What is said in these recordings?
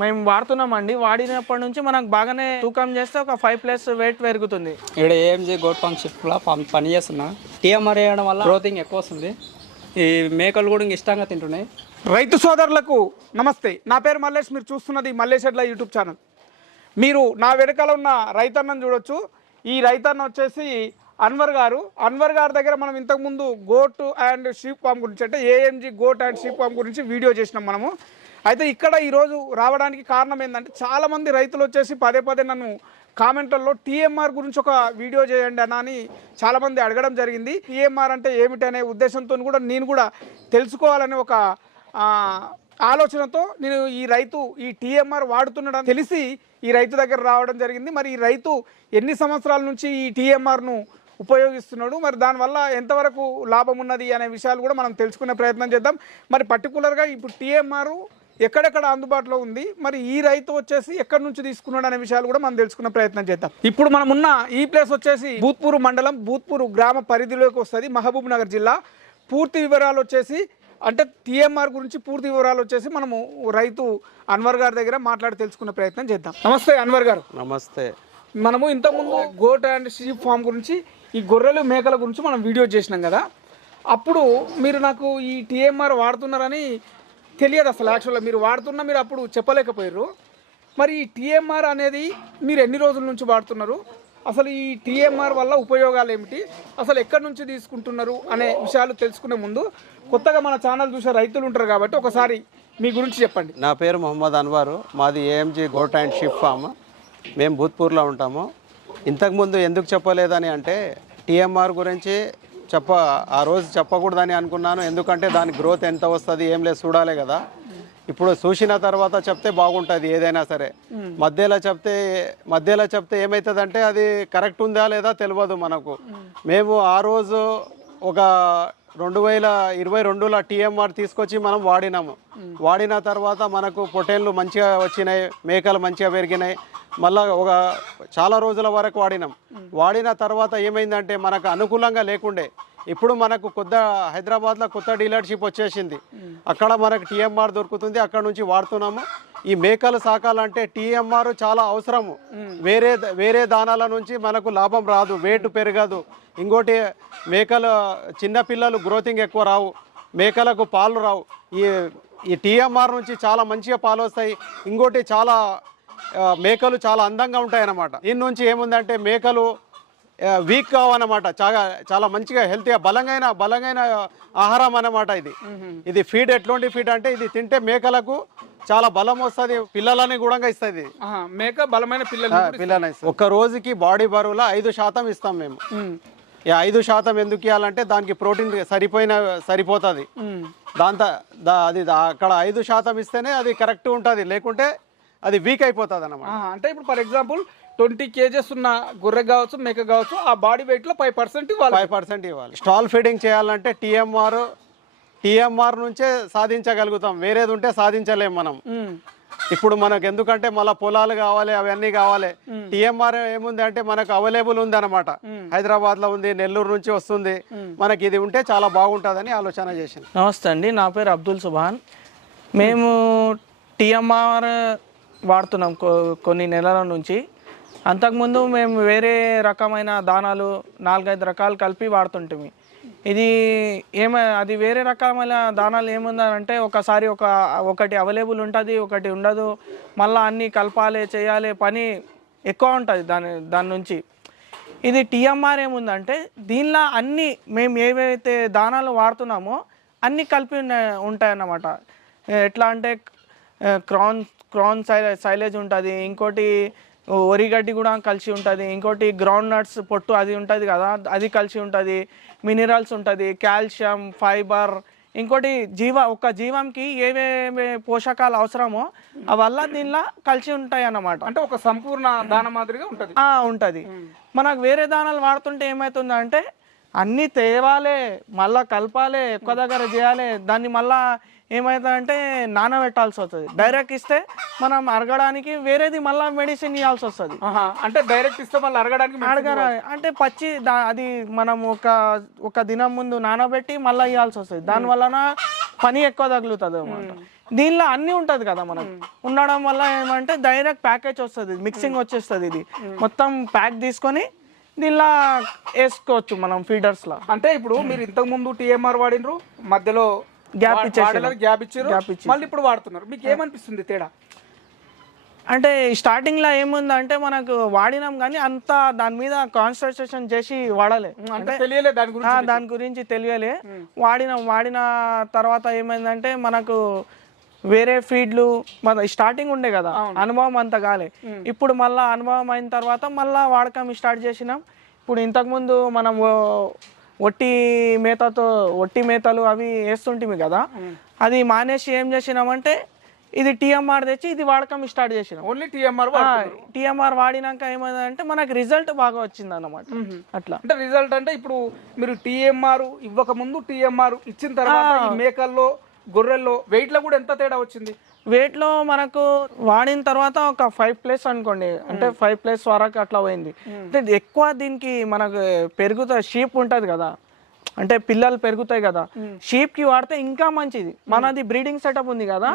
మేము వాడుతున్నామండి. వాడినప్పటి నుంచి మనకు బాగానే తూకం చేస్తే ఒక 5+ వెయిట్ పెరుగుతుంది. ఇక్కడ ఏఎంజీ గోట్ ఫామ్ షిఫ్ట్లో పని చేస్తున్నా. టీఎంఆర్ వేయడం వల్ల గ్రోతింగ్ ఎక్కువ వస్తుంది. ఈ మేకలు కూడా ఇష్టంగా తింటున్నాయి. రైతు సోదరులకు నమస్తే. నా పేరు మల్లేష్. మీరు చూస్తున్నది మల్లేష్ ఎడ్ల యూట్యూబ్ ఛానల్. మీరు నా వెనకాల ఉన్న రైతన్నను చూడొచ్చు. ఈ రైతన్న వచ్చేసి అన్వర్ గారి దగ్గర మనం ఇంతకుముందు గోట్ అండ్ షీప్ ఫామ్ గురించి, అంటే AMG goat and sheep farm గురించి వీడియో చేసినాం మనము. అయితే ఇక్కడ ఈరోజు రావడానికి కారణం ఏంటంటే, చాలామంది రైతులు వచ్చేసి పదే నన్ను కామెంట్లలో టీఎంఆర్ గురించి ఒక వీడియో చేయండి అని చాలామంది అడగడం జరిగింది. టీఎంఆర్ అంటే ఏమిటి అనే ఉద్దేశంతో కూడా నేను కూడా తెలుసుకోవాలనే ఒక ఆలోచనతో నేను ఈ టీఎంఆర్ వాడుతున్నాడని తెలిసి ఈ రైతు దగ్గర రావడం జరిగింది. మరి ఈ రైతు ఎన్ని సంవత్సరాల నుంచి ఈ టీఎంఆర్ను ఉపయోగిస్తున్నాడు, మరి దానివల్ల ఎంతవరకు లాభం ఉన్నది అనే విషయాలు కూడా మనం తెలుసుకునే ప్రయత్నం చేద్దాం. మరి పర్టికులర్గా ఇప్పుడు టీఎంఆర్ ఎక్కడెక్కడ అందుబాటులో ఉంది, మరి ఈ రైతు వచ్చేసి ఎక్కడి నుంచి తీసుకున్నాడు అనే విషయాలు కూడా మనం తెలుసుకునే ప్రయత్నం చేద్దాం. ఇప్పుడు మనం ఉన్న ఈ ప్లేస్ వచ్చేసి భూత్పూర్ మండలం, భూత్పూర్ గ్రామ పరిధిలోకి వస్తుంది, మహబూబ్ నగర్ జిల్లా. పూర్తి వివరాలు వచ్చేసి, అంటే టీఎంఆర్ గురించి పూర్తి వివరాలు వచ్చేసి మనము రైతు అన్వర్ గారి దగ్గర మాట్లాడి తెలుసుకునే ప్రయత్నం చేద్దాం. నమస్తే అన్వర్ గారు. నమస్తే. మనము ఇంతకుముందు గోట్ అండ్ షీప్ ఫామ్ గురించి, ఈ గొర్రెలు మేకల గురించి మనం వీడియో చేసినాం కదా. అప్పుడు మీరు నాకు ఈ టీఎంఆర్ వాడుతున్నారని తెలియదు అసలు. యాక్చువల్గా మీరు వాడుతున్నా, మీరు అప్పుడు చెప్పలేకపోయారు. మరి ఈ టీఎంఆర్ అనేది మీరు ఎన్ని రోజుల నుంచి వాడుతున్నారు, అసలు ఈ టీఎంఆర్ వల్ల ఉపయోగాలు ఏమిటి, అసలు ఎక్కడి నుంచి తీసుకుంటున్నారు అనే విషయాలు తెలుసుకునే ముందు, కొత్తగా మన ఛానల్ చూసే రైతులు ఉంటారు కాబట్టి ఒకసారి మీ గురించి చెప్పండి. నా పేరు మొహమ్మద్ అన్వర్. మాది AMG goat and sheep farm. మేము భూత్పూర్లో ఉంటాము. ఇంతకుముందు ఎందుకు చెప్పలేదని అంటే, టీఎంఆర్ గురించి ఆ రోజు చెప్పకూడదని అనుకున్నాను. ఎందుకంటే దాని గ్రోత్ ఎంత వస్తుంది ఏం లేదు చూడాలి కదా. ఇప్పుడు చూసిన తర్వాత చెప్తే బాగుంటుంది ఏదైనా సరే. మధ్యలో చెప్తే ఏమవుతుందంటే అది కరెక్ట్ ఉందా లేదా తెలియదు మనకు. మేము ఆ రోజు ఒక 2022లో టీఎంఆర్ తీసుకొచ్చి మనం వాడిన తర్వాత మనకు పొటేన్లు మంచిగా వచ్చినాయి, మేకలు మంచిగా పెరిగినాయి. మళ్ళీ చాలా రోజుల వరకు వాడిన తర్వాత ఏమైందంటే మనకు అనుకూలంగా లేకుండే. ఇప్పుడు మనకు హైదరాబాద్లో కొత్త డీలర్షిప్ వచ్చేసింది. అక్కడ మనకు టీఎంఆర్ దొరుకుతుంది, అక్కడ నుంచి వాడుతున్నాము. ఈ మేకలు సాకాలంటే టీఎంఆర్ చాలా అవసరము. వేరే దానాల నుంచి మనకు లాభం రాదు, వెయిట్ పెరగదు. ఇంకోటి మేకలు చిన్నపిల్లలు గ్రోతింగ్ ఎక్కువ రావు, మేకలకు పాలు రావు. ఈ టీఎంఆర్ నుంచి చాలా మంచిగా పాలు వస్తాయి. ఇంకోటి మేకలు చాలా అందంగా ఉంటాయి అన్నమాట. దీని నుంచి ఏముందంటే మేకలు వీక్ కావన్నమాట. చాలా మంచిగా హెల్తీగా బలంగా ఆహారం అన్నమాట. ఇది ఫీడ్ ఎట్లాంటి ఫీడ్ అంటే, ఇది తింటే మేకలకు చాలా బలం వస్తుంది, పిల్లలని కూడా ఇస్తుంది. మేక బలమైన పిల్లలని ఒక రోజుకి బాడీ బరువులో 5% ఇస్తాం మేము. ఈ 5% ఎందుకు ఇవ్వాలంటే దానికి ప్రోటీన్ సరిపోతుంది. అది అక్కడ 5% ఇస్తేనే అది కరెక్ట్ ఉంటుంది, లేకుంటే అది వీక్ అయిపోతుంది అన్నమాట. అంటే ఇప్పుడు ఫర్ ఎగ్జాంపుల్ 20 kgs ఉన్న గొర్రె కావచ్చు, మేక కావచ్చు, ఆ బాడీ వెయిట్ లో 5% ఇవ్వాలి. స్టాల్ ఫీడింగ్ చేయాలంటే టీఎంఆర్ నుంచే సాధించగలుగుతాం, వేరేది ఉంటే సాధించలేం మనం. ఇప్పుడు మనకు ఎందుకంటే మళ్ళీ పొలాలు కావాలి, అవన్నీ కావాలి. టీఎంఆర్ ఏముంది అంటే మనకు అవైలబుల్ ఉంది అనమాట. హైదరాబాద్ లో ఉంది, నెల్లూరు నుంచి వస్తుంది. మనకి ఇది ఉంటే చాలా బాగుంటుందని ఆలోచన చేసింది. నమస్తే అండి, నా పేరు అబ్దుల్ సుబాన్. మేము టీఎంఆర్ వాడుతున్నాం కొన్ని నెలల నుంచి. అంతకుముందు మేము వేరే రకమైన దానాలు 4-5 రకాలు కలిపి వాడుతుంటాము. అది వేరే రకమైన దానాలు ఏముందంటే, ఒకసారి ఒకటి అవైలబుల్ ఉంటుంది, ఒకటి ఉండదు. మళ్ళీ అన్నీ కలపాలి, చేయాలి, పని ఎక్కువ ఉంటుంది దాని నుంచి. ఇది టీఎంఆర్ ఏముందంటే, దీనిలో అన్నీ మేము ఏవైతే దానాలు వాడుతున్నామో అన్నీ కలిపి ఉంటాయన్నమాట. ఎట్లా అంటే క్రాన్ సైలేజ్ ఉంటుంది, ఇంకోటి వరిగడ్డి కూడా కలిసి ఉంటుంది, ఇంకోటి గ్రౌండ్ నట్స్ పొట్టు అది ఉంటుంది కదా, అది కలిసి ఉంటుంది, మినరల్స్ ఉంటుంది, కాల్షియం, ఫైబర్, ఇంకోటి ఒక జీవంకి ఏవేవి పోషకాలు అవసరమో అవల్ల దీనిలో కలిసి ఉంటాయి అన్నమాట. అంటే ఒక సంపూర్ణ దాన మాదిరిగా ఉంటుంది. మనకు వేరే దానాలు వాడుతుంటే ఏమవుతుందంటే, అన్నీ తేవాలి, మళ్ళీ కలపాలి, ఎక్కువ దగ్గర చేయాలి, దాన్ని మళ్ళీ ఏమవుతుందంటే నానబెట్టాల్సి వస్తుంది. డైరెక్ట్ ఇస్తే మనం అరగడానికి వేరేది మళ్ళీ మెడిసిన్ ఇవ్వాల్సి వస్తుంది. అంటే డైరెక్ట్ ఇస్తే మళ్ళీ అంటే పచ్చి అది మనం ఒక దినం ముందు నానబెట్టి మళ్ళీ ఇవ్వాల్సి వస్తుంది. దానివల్ల పని ఎక్కువ తగులుతుంది అన్నమాట. దీనిలో అన్నీ ఉంటుంది కదా మనకు ఉండడం వల్ల ఏమంటే డైరెక్ట్ ప్యాకేజ్ వస్తుంది, మిక్సింగ్ వచ్చేస్తుంది. ఇది మొత్తం ప్యాక్ తీసుకొని దీనిలో వేసుకోవచ్చు మనం ఫీడర్స్లో. అంటే ఇప్పుడు మీరు ఇంతకు ముందు టీఎంఆర్ వాడినరు, మధ్యలో గ్యాప్ గ్యాప్ ఇచ్చారు, మళ్ళీ ఇప్పుడు వాడుతున్నారు. మీకు ఏమనిపిస్తుంది తేడా? అంటే స్టార్టింగ్లో ఏముందంటే మనకు వాడినాం కానీ అంత దాని మీద కాన్సన్ట్రేషన్ చేసి వాడలే, అంటే తెలియలే దాని గురించి తెలియలే. వాడిన తర్వాత ఏమైందంటే మనకు వేరే ఫీడ్లు మన స్టార్టింగ్ ఉండే కదా, అనుభవం అంత కాలే. ఇప్పుడు మళ్ళీ అనుభవం అయిన తర్వాత మళ్ళీ వాడకం స్టార్ట్ చేసినాం. ఇప్పుడు ఇంతకుముందు మనం ఒట్టి మేతలు అవి వేస్తుంటిమి కదా, అది మానేసి ఏం చేసినామంటే ఇది టీఎంఆర్ తెచ్చి ఇది వాడకం స్టార్ట్ చేసినాం. ఓన్లీ టీఎంఆర్ వాడినాక ఏమైందంటే మనకు రిజల్ట్ బాగా వచ్చింది అన్నమాట. అట్లా అంటే రిజల్ట్ అంటే ఇప్పుడు మీరు టీఎంఆర్ ఇవ్వక ముందు టీఎంఆర్ ఇచ్చిన తర్వాత ఈ మేకల్లో గొర్రెల్లో వెయిట్ లో కూడా ఎంత తేడా వచ్చింది? వెయిట్ లో మనకు వాడిన తర్వాత ఒక 5+ అనుకోండి, అంటే 5+ వరకు అట్లా పోయింది. అంటే ఎక్కువ దీనికి మనకు పెరుగుతాయి, షీప్ ఉంటది కదా, అంటే పిల్లలు పెరుగుతాయి కదా, షీప్ కి వాడితే ఇంకా మంచిది. మనది బ్రీడింగ్ సెటప్ ఉంది కదా,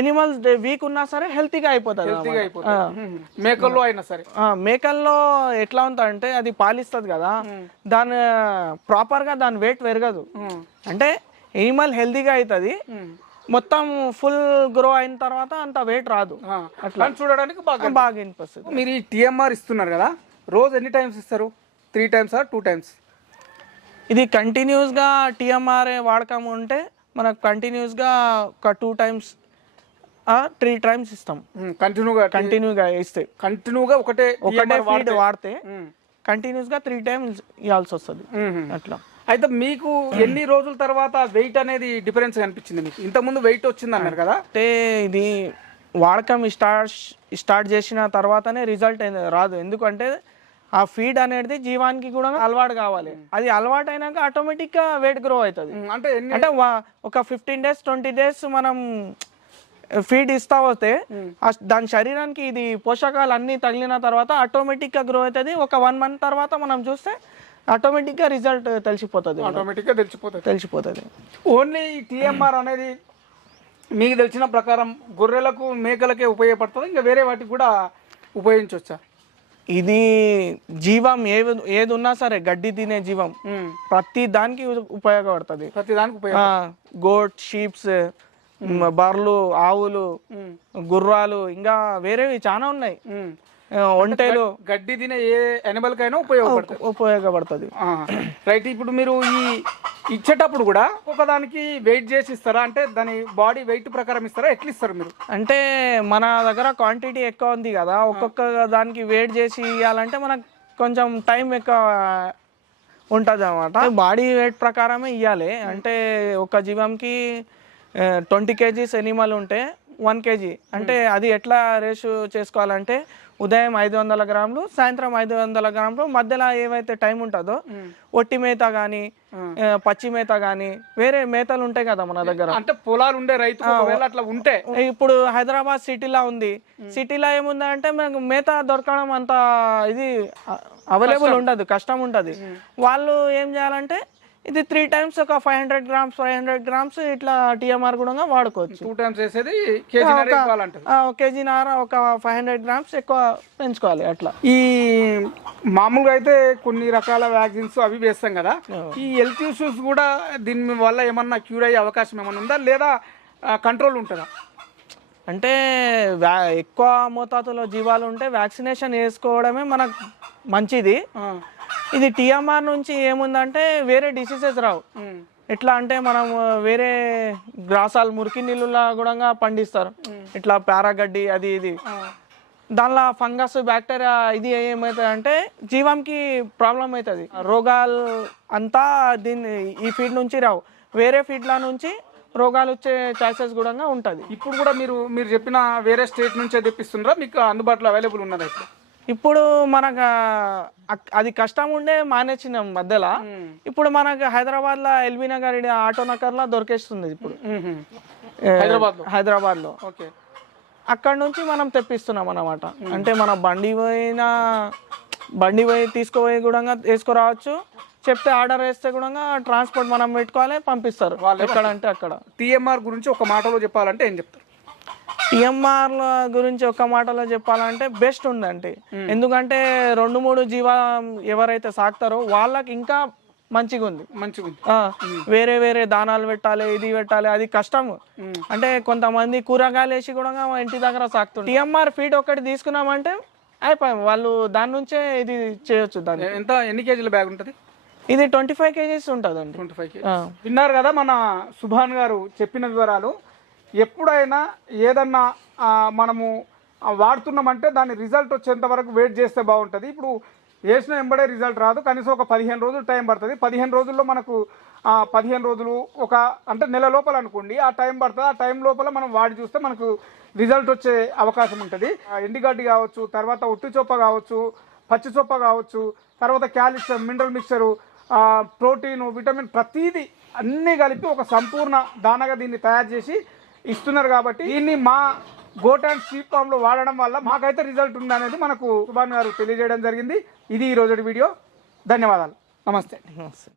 ఎనిమల్స్ వీక్ ఉన్నా సరే హెల్తీగా అయిపోతుంది. మేకల్లో అయినా సరే, మేకల్లో ఎట్లా ఉందంటే అది పాలిస్తుంది కదా, దాని ప్రాపర్ గా దాని వెయిట్ పెరగదు. అంటే ఎనిమల్ హెల్తీగా అవుతుంది, మొత్తం ఫుల్ గ్రో అయిన తర్వాత అంత వెయిట్ రాదు. అట్లా చూడడానికి బాగా అనిపిస్తుంది. మీరు ఈ టీఎంఆర్ ఇస్తున్నారు కదా, రోజు ఎన్ని టైమ్స్ ఇస్తారు? 3 times 2 times? ఇది కంటిన్యూస్గా టీఎంఆర్ వాడకం ఉంటే మనకు కంటిన్యూస్గా ఒక 2 times 3 times ఇస్తాం. కంటిన్యూగా ఇస్తే కంటిన్యూగా ఒకటే ఫీడ్ వాడితే కంటిన్యూస్గా 3 times ఇవ్వాల్సి వస్తుంది అట్లా. అయితే మీకు ఎన్ని రోజుల తర్వాత వెయిట్ అనేది డిఫరెన్స్ కనిపించింది? మీకు ఇంతకుముందు వెయిట్ వచ్చింది అన్నారు కదా, అంటే ఇది వాడకం స్టార్ట్ చేసిన తర్వాతనే రిజల్ట్ రాదు. ఎందుకంటే ఆ ఫీడ్ అనేది జీవానికి కూడా అలవాటు కావాలి. అది అలవాటు అయినాక ఆటోమేటిక్గా వెయిట్ గ్రో అవుతుంది. అంటే ఒక 15 days 20 days మనం ఫీడ్ ఇస్తా వస్తే దాని శరీరానికి ఇది పోషకాలు అన్నీ తగిలిన తర్వాత ఆటోమేటిక్గా గ్రో అవుతుంది. ఒక 1 month తర్వాత మనం చూస్తే ఆటోమేటిక్గా రిజల్ట్ తెలిసిపోతుంది. ఓన్లీ టీఎంఆర్ అనేది మీకు తెలిసిన ప్రకారం గొర్రెలకు మేకలకే ఉపయోగపడుతుంది, ఇంకా వేరే వాటికి కూడా ఉపయోగించవచ్చా? ఇది జీవం ఏది ఉన్నా సరే, గడ్డి తినే జీవం ప్రతి దానికి ఉపయోగపడుతుంది. గోట్, షీప్స్, బర్రెలు, ఆవులు, గుర్రాలు, ఇంకా వేరేవి చాలా ఉన్నాయి. ఒంటెలు, గడ్డి తినే ఏ యానిమల్ కైనా ఉపయోగపడుతుంది. రైట్. ఇప్పుడు మీరు ఈ ఇచ్చేటప్పుడు కూడా ఒకదానికి వెయిట్ చేసి ఇస్తారా? అంటే దాని బాడీ వెయిట్ ప్రకారం ఇస్తారా? ఎట్లా ఇస్తారు మీరు? అంటే మన దగ్గర క్వాంటిటీ ఎక్కువ ఉంది కదా, ఒక్కొక్క దానికి వెయిట్ చేసి ఇవ్వాలంటే మనకు కొంచెం టైం ఎక్కువ ఉంటుంది అన్నమాట. బాడీ వెయిట్ ప్రకారమే ఇవ్వాలి. అంటే ఒక జీవంకి 20 kgs ఎనిమల్ ఉంటే 1 kg, అంటే అది ఎట్లా రేషియో చేసుకోవాలంటే ఉదయం 500 grams, సాయంత్రం 500 grams, మధ్యలో ఏవైతే టైం ఉంటుందో ఒట్టి మేత కానీ పచ్చి మేత కానీ వేరే మేతలు ఉంటాయి కదా మన దగ్గర. అంటే పొలాలు ఉండే రైతు అట్లా ఉంటే, ఇప్పుడు హైదరాబాద్ సిటీలో ఉంది, సిటీలో ఏముందంటే మనకు మేత దొరకడం అంత ఇది అవైలబుల్ ఉండదు, కష్టం ఉంటుంది. వాళ్ళు ఏం చేయాలంటే ఇది 3 times ఒక 500 grams ఇట్లా టీఎంఆర్ కూడా వాడుకోవచ్చు. 2 times వేసేది కేజీన్నర ఒక 500 grams ఎక్కువ పెంచుకోవాలి అట్లా. ఈ మామూలుగా అయితే కొన్ని రకాల వ్యాక్సిన్స్ అవి వేస్తాం కదా, ఈ హెల్త్ ఇష్యూస్ కూడా దీని వల్ల ఏమన్నా క్యూర్ అయ్యే అవకాశం ఏమన్నా ఉందా, లేదా కంట్రోల్ ఉంటుందా? అంటే ఎక్కువ మోతాదులో జీవాలు ఉంటే వ్యాక్సినేషన్ వేసుకోవడమే మనకు మంచిది. ఇది టీఎంఆర్ నుంచి ఏముందంటే వేరే డిసీజెస్ రావు. ఎట్లా అంటే మనం వేరే గ్రాసాలు మురికి నీళ్ళులా కూడా పండిస్తారు, ఇట్లా పారాగడ్డి అది ఇది, దానిలో ఫంగస్, బ్యాక్టీరియా ఇది ఏమవుతుంది అంటే జీవంకి ప్రాబ్లం అవుతుంది. రోగాలు అంతా ఈ ఫీడ్ నుంచి రావు, వేరే ఫీడ్ల నుంచి రోగాలు వచ్చే ఛాన్సెస్ కూడా ఉంటుంది. ఇప్పుడు కూడా మీరు చెప్పిన వేరే స్టేట్ నుంచే తెప్పిస్తున్నారా? మీకు అందుబాటులో అవైలబుల్ ఉన్నది? ఇప్పుడు మనకు అది కష్టం ఉండే మానేసినాం మధ్యలో. ఇప్పుడు మనకు హైదరాబాద్లో ఎల్బీ నగర్, ఆటో నగర్లో దొరికేస్తుంది ఇప్పుడు హైదరాబాద్లో. అక్కడ నుంచి మనం తెప్పిస్తున్నాం అన్నమాట. అంటే మన బండి పోయి తీసుకుపోయి కూడా వేసుకురావచ్చు, చెప్తే ఆర్డర్ వేస్తే కూడా ట్రాన్స్పోర్ట్ మనం పెట్టుకోవాలి, పంపిస్తారు ఎక్కడ అంటే అక్కడ. టీఎంఆర్ గురించి ఒక మాటలో చెప్పాలంటే ఏం చెప్తారు? టీఎంఆర్ గురించి ఒక మాటలో చెప్పాలంటే బెస్ట్ ఉందండి. ఎందుకంటే 2-3 జీవా ఎవరైతే సాకుతారో వాళ్ళకి ఇంకా మంచిగా ఉంది. వేరే వేరే దానాలు పెట్టాలి, ఇది పెట్టాలి, అది కష్టం. అంటే కొంతమంది కూరగాయలు వేసి కూడా మా ఇంటి దగ్గర సాకుతుంది. టీఎంఆర్ ఫీడ్ ఒకటి తీసుకున్నామంటే అయిపోయాం, వాళ్ళు దాని నుంచే ఇది చేయొచ్చు. దాన్ని ఎన్ని కేజీల బ్యాగ్ ఉంటుంది? ఇది 25 kgs ఉంటుందండి. 25 kgs. విన్నారు కదా మన సుభాన్ గారు చెప్పిన వివరాలు. ఎప్పుడైనా ఏదన్నా మనము వాడుతున్నామంటే దాని రిజల్ట్ వచ్చేంత వరకు వెయిట్ చేస్తే బాగుంటుంది. ఇప్పుడు వేసిన వెంబడే రిజల్ట్ రాదు, కనీసం ఒక 15 రోజులు టైం పడుతుంది. 15 రోజుల్లో మనకు 15 రోజులు ఒక అంటే నెల లోపల అనుకోండి ఆ టైం పడుతుంది. ఆ టైం లోపల మనం వాడి చూస్తే మనకు రిజల్ట్ వచ్చే అవకాశం ఉంటుంది. ఎండిగడ్డి కావచ్చు, తర్వాత ఉట్టి చొప్ప కావచ్చు, పచ్చి చొప్ప కావచ్చు, తర్వాత calcium, mineral mixture, protein, vitamin ప్రతిదీ అన్నీ కలిపి ఒక సంపూర్ణ దానగా దీన్ని తయారు చేసి ఇస్తున్నారు. కాబట్టి దీన్ని మా గోట్ అండ్ షీప్ ఫామ్ లో వాడడం వల్ల మాకైతే రిజల్ట్ ఉంది అనేది మనకు సుభాన్ గారు తెలియజేయడం జరిగింది. ఇది ఈ రోజు వీడియో. ధన్యవాదాలు. నమస్తే.